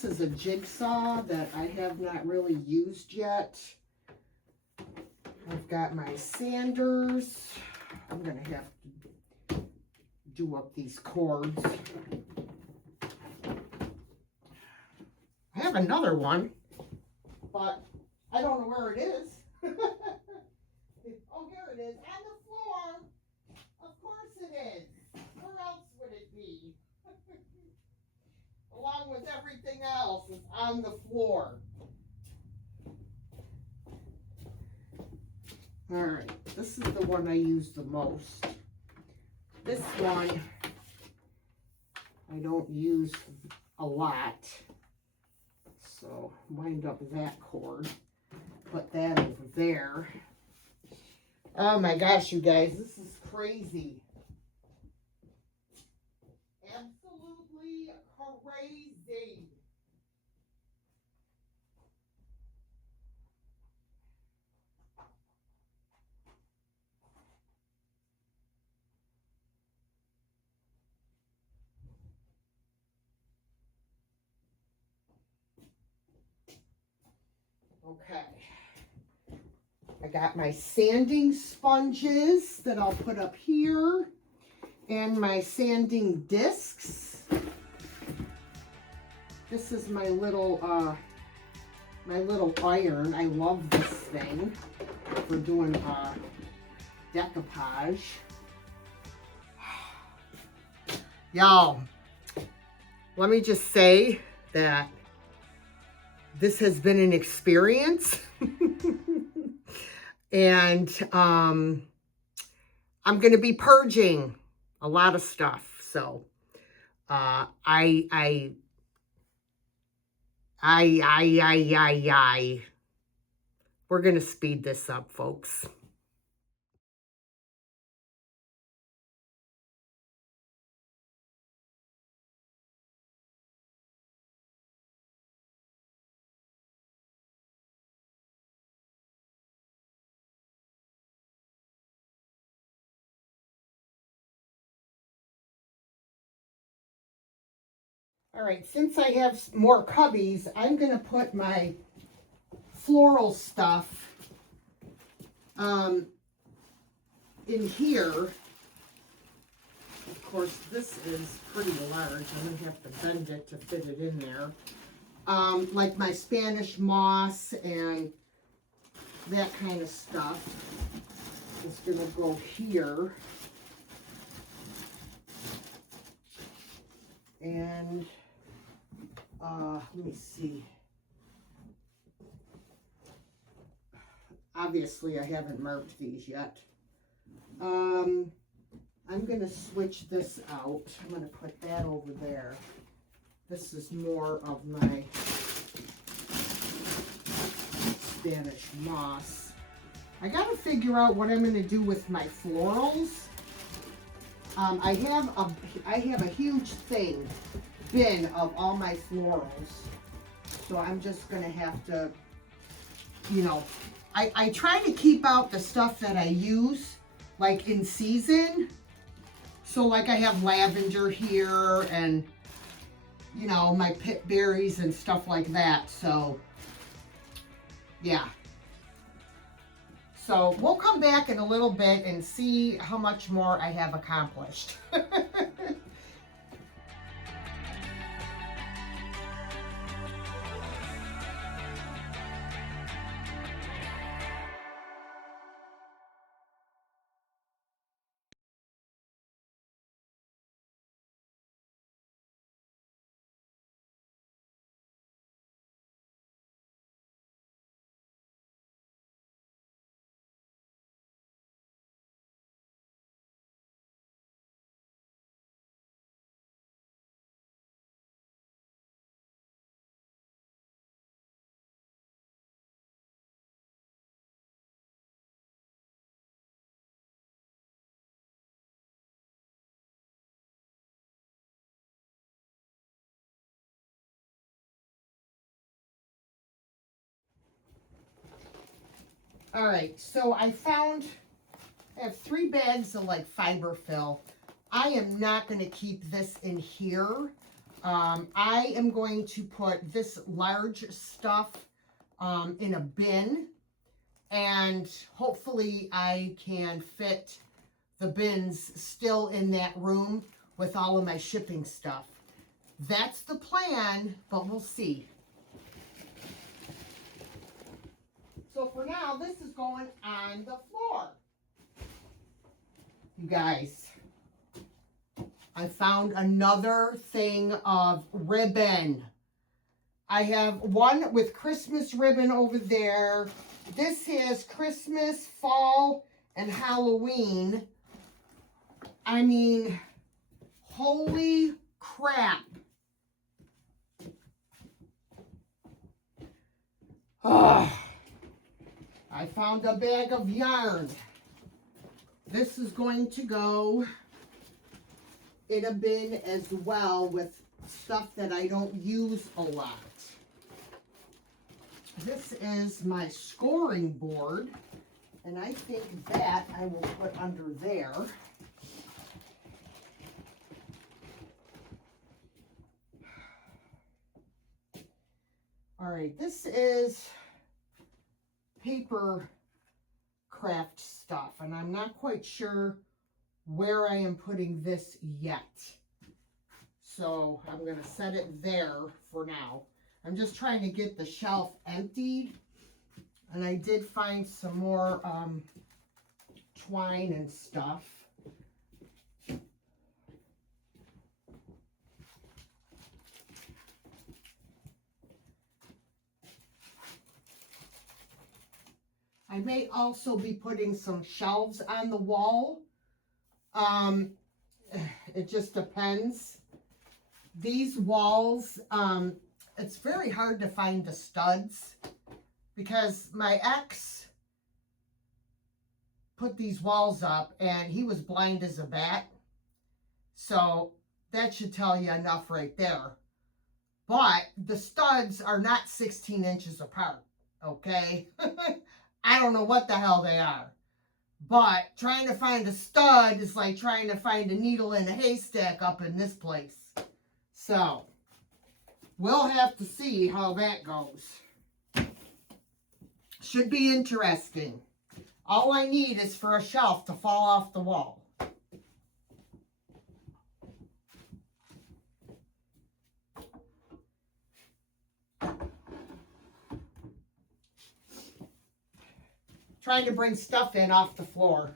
this is a jigsaw that I have not really used yet. I've got my sanders. I'm going to have to do up these cords. I have another one, but I don't know where it is. Oh, here it is, on the floor. Of course it is. Where else would it be? Along with everything else, it's on the floor. All right, this is the one I use the most. This one I don't use a lot. So wind up that cord, put that over there. Oh my gosh, you guys, this is crazy. Absolutely crazy. Okay. I got my sanding sponges that I'll put up here and my sanding discs. This is my little iron. I love this thing for doing decoupage. Y'all, let me just say that this has been an experience. And I'm going to be purging a lot of stuff. So we're going to speed this up, folks. All right, since I have more cubbies, I'm going to put my floral stuff in here. Of course, this is pretty large. I'm going to have to bend it to fit it in there. Like my Spanish moss and that kind of stuff is going to go here. And let me see. Obviously, I haven't marked these yet. I'm going to switch this out. I'm going to put that over there. This is more of my Spanish moss. I got to figure out what I'm going to do with my florals. I have a huge bin of all my florals. So I'm just going to have to, you know, I try to keep out the stuff that I use, like in season. So like I have lavender here and, you know, my pit berries and stuff like that. So, yeah. So we'll come back in a little bit and see how much more I have accomplished. All right, so I have 3 bags of like fiber fill. I am not going to keep this in here. I am going to put this large stuff in a bin, and hopefully I can fit the bins still in that room with all of my shipping stuff. That's the plan, but we'll see. So for now, this is going on the floor. You guys, I found another thing of ribbon. I have one with Christmas ribbon over there. This has Christmas, fall, and Halloween. I mean, holy crap. Ugh. I found a bag of yarn. This is going to go in a bin as well with stuff that I don't use a lot. This is my scoring board, and I think that I will put under there. All right, this is paper craft stuff, and I'm not quite sure where I am putting this yet. So I'm going to set it there for now. I'm just trying to get the shelf emptied, and I did find some more twine and stuff. I may also be putting some shelves on the wall. It just depends. These walls, it's very hard to find the studs because my ex put these walls up and he was blind as a bat. So that should tell you enough right there. But the studs are not 16 inches apart, okay? I don't know what the hell they are. But trying to find a stud is like trying to find a needle in a haystack up in this place. So, we'll have to see how that goes. Should be interesting. All I need is for a shelf to fall off the wall. Trying to bring stuff in off the floor.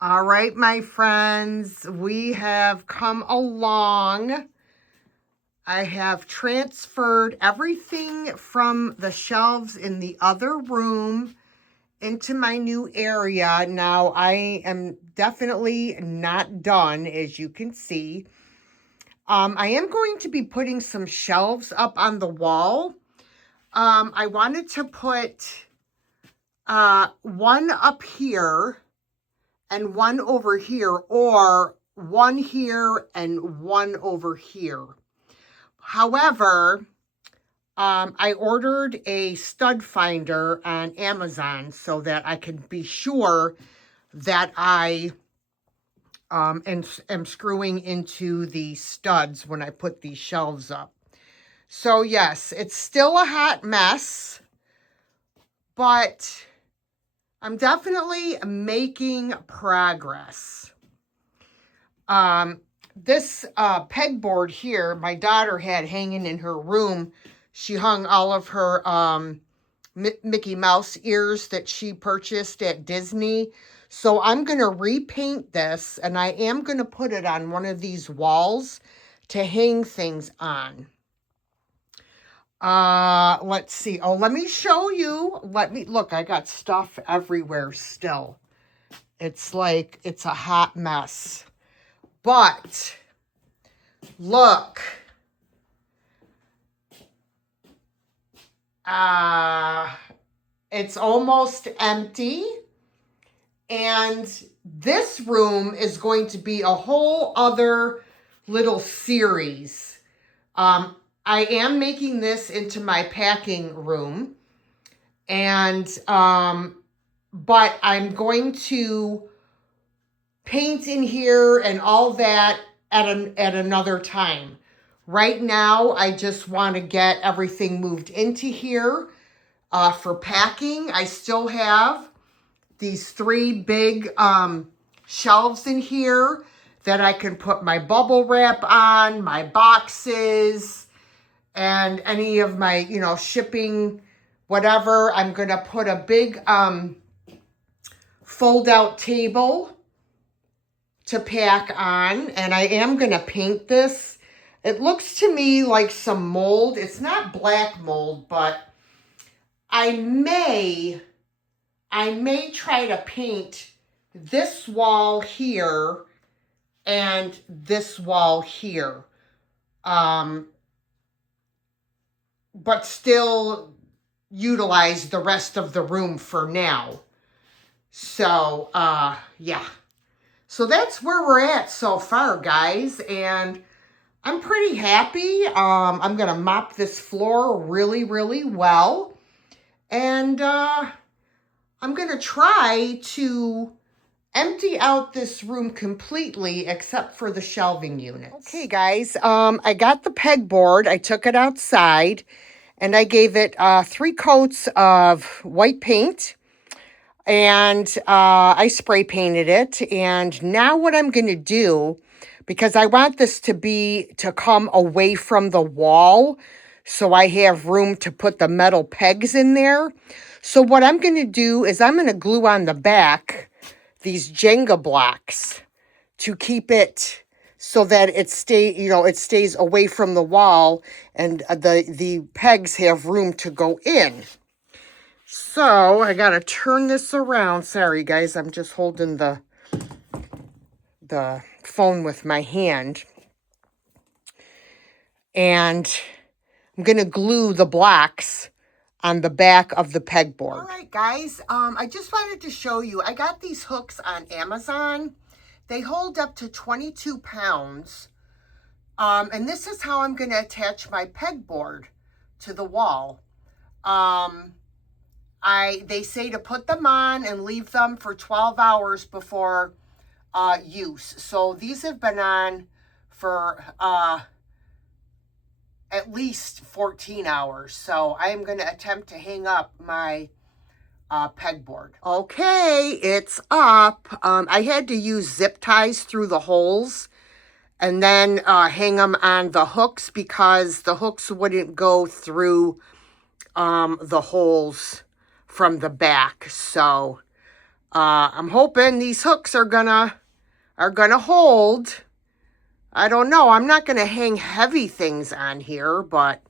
All right, my friends, we have come along. I have transferred everything from the shelves in the other room into my new area. Now, I am definitely not done, as you can see. I am going to be putting some shelves up on the wall. I wanted to put one up here and one over here, or one here and one over here. However, I ordered a stud finder on Amazon so that I can be sure that I am screwing into the studs when I put these shelves up. So yes, it's still a hot mess, but I'm definitely making progress. This pegboard here, my daughter had hanging in her room. She hung all of her Mickey Mouse ears that she purchased at Disney. So I'm going to repaint this, and I am going to put it on one of these walls to hang things on. Let's see. Oh, let me show you. Look, I got stuff everywhere still. It's like, it's a hot mess. But, look. It's almost empty. And this room is going to be a whole other little series. I am making this into my packing room, and but I'm going to paint in here and all that at another time. Right now, I just want to get everything moved into here for packing. I still have these 3 big shelves in here that I can put my bubble wrap on, my boxes, and any of my, you know, shipping, whatever. I'm going to put a big fold-out table to pack on, and I am going to paint this. It looks to me like some mold. It's not black mold, but I may try to paint this wall here and this wall here. But still utilize the rest of the room for now. So, yeah. So that's where we're at so far, guys. And I'm pretty happy. I'm going to mop this floor really, really well. And I'm going to try to empty out this room completely except for the shelving units. Okay, guys. I got the pegboard. I took it outside and I gave it 3 coats of white paint. And I spray painted it. And now what I'm going to do, because I want this to come away from the wall, so I have room to put the metal pegs in there. So what I'm going to do is I'm going to glue on the back these Jenga blocks to keep it so that it stays away from the wall, and the pegs have room to go in. So I got to turn this around. Sorry, guys, I'm just holding the phone with my hand. And I'm going to glue the blocks on the back of the pegboard. All right, guys, I just wanted to show you. I got these hooks on Amazon. They hold up to 22 pounds. And this is how I'm going to attach my pegboard to the wall. They say to put them on and leave them for 12 hours before use. So these have been on for at least 14 hours. So I am going to attempt to hang up my pegboard. Okay, it's up. I had to use zip ties through the holes and then hang them on the hooks because the hooks wouldn't go through the holes from the back. So I'm hoping these hooks are gonna hold. I don't know. I'm not gonna hang heavy things on here, but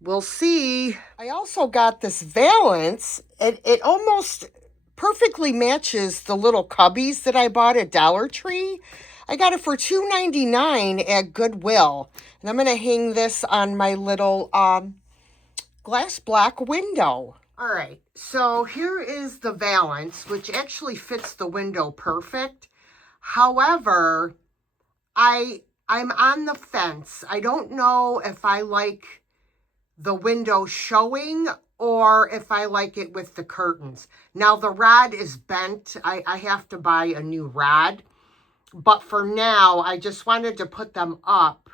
we'll see. I also got this valance. It almost perfectly matches the little cubbies that I bought at Dollar Tree. I got it for $2.99 at Goodwill. And I'm gonna hang this on my little glass block window. All right, so here is the valance, which actually fits the window perfect. However, I'm on the fence. I don't know if I like the window showing or if I like it with the curtains. Now, the rod is bent. I have to buy a new rod. But for now, I just wanted to put them up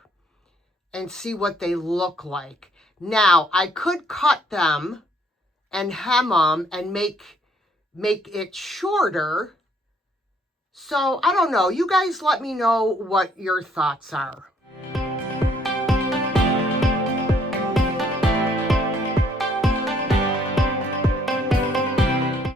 and see what they look like. Now, I could cut them and hem them and make it shorter. So, I don't know. You guys let me know what your thoughts are.